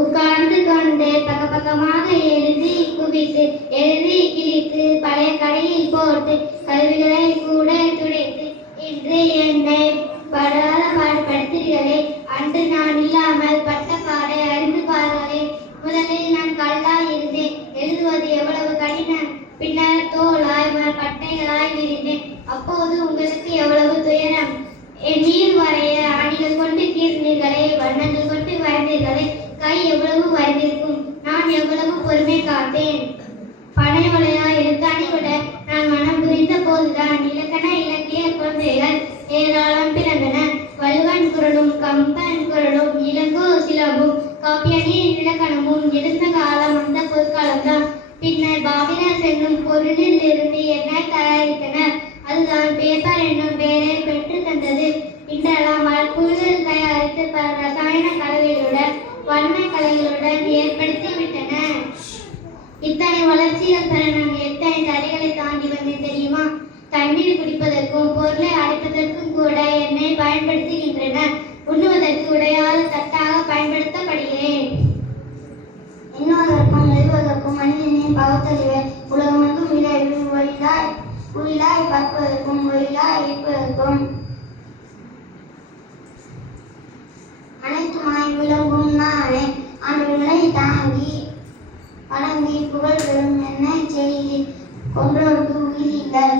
உட்கார்ந்து கொண்டு பக்கமாக எழுதி குவித்து எழுதி கிழித்து பழைய கடையில் போட்டு கல்விகளை கூட துடைத்து இன்று என்னை படாத பாடுபடுத்தீர்களே. அன்று நான் இல்லாமல் பட்ட பாடை அறிந்து பாருங்களே. முதலில் நான் கல்லாய் இருந்தேன், எழுதுவது எவ்வளவு கடினம். பின்னர் தோளாய் பட்டைகளாய் விரிந்தேன், அப்போது உங்களுக்கு எவ்வளவு துயரம். என் நீர் வரைய ஆணிகள் கொண்டு கீர்ந்தீர்களே, வண்ணங்கள் கொண்டு வரைந்தீர்களே, கை எவ்வளவு வரைந்திருக்கும். நான் எவ்வளவு பொறுமை காத்தேன். பனை ஒலையாய் இருக்க அணிவிட நான் மனம் புரிந்த போதுதான் இலக்கண இலக்கிய குழந்தைகள் ஏராளம் பிறந்தன. வள்ளுவன் குரலும் கம்பன் குரலும் இளங்கோ சிலம்பும் காப்பியணியின் இலக்கணமும் இருந்த காலம் அந்த பொற்காலம்தான். பின்னர் பாபிலஸ் என்னும் பொருளில் இருந்து என்னை தயாரித்தனர். அதுதான் பேப்பர் என்னும் பெயரை பெற்று தந்தது. இன்றெல்லாம் மரக்கூறுகள் தயாரித்து பல ரசாயன கலவைகளுடன் வண்ண கலைகளுடன் ஏற்படுத்தி விட்டன. இத்தனை வளர்ச்சிகள் பெற நான் எத்தனை தடைகளை தாண்டி வந்தேன் தெரியுமா? தண்ணீர் குடிப்பதற்கும் பொருளை அடைப்பதற்கும் கூட என்னை பயன்படுத்துகின்றனர். உண்ணுவதற்கு உடையாத தட்டாக பயன்படுத்தப்படுகிறேன். எண்ணுவதற்கும் எழுதுவதற்கும் மனிதனின் பகுத்தறிவை உலகமெங்கும் விளைவு ஒளிலாய் பார்ப்பதற்கும் ஒளிலாய் இருப்பதற்கும் அனைத்துமாய் விளங்கும் நானே. ஆண்டுகளை தாங்கி வழங்கி புகழ் பெறும் என்னை செய்தி கொன்றோருக்கு உயிரிகள்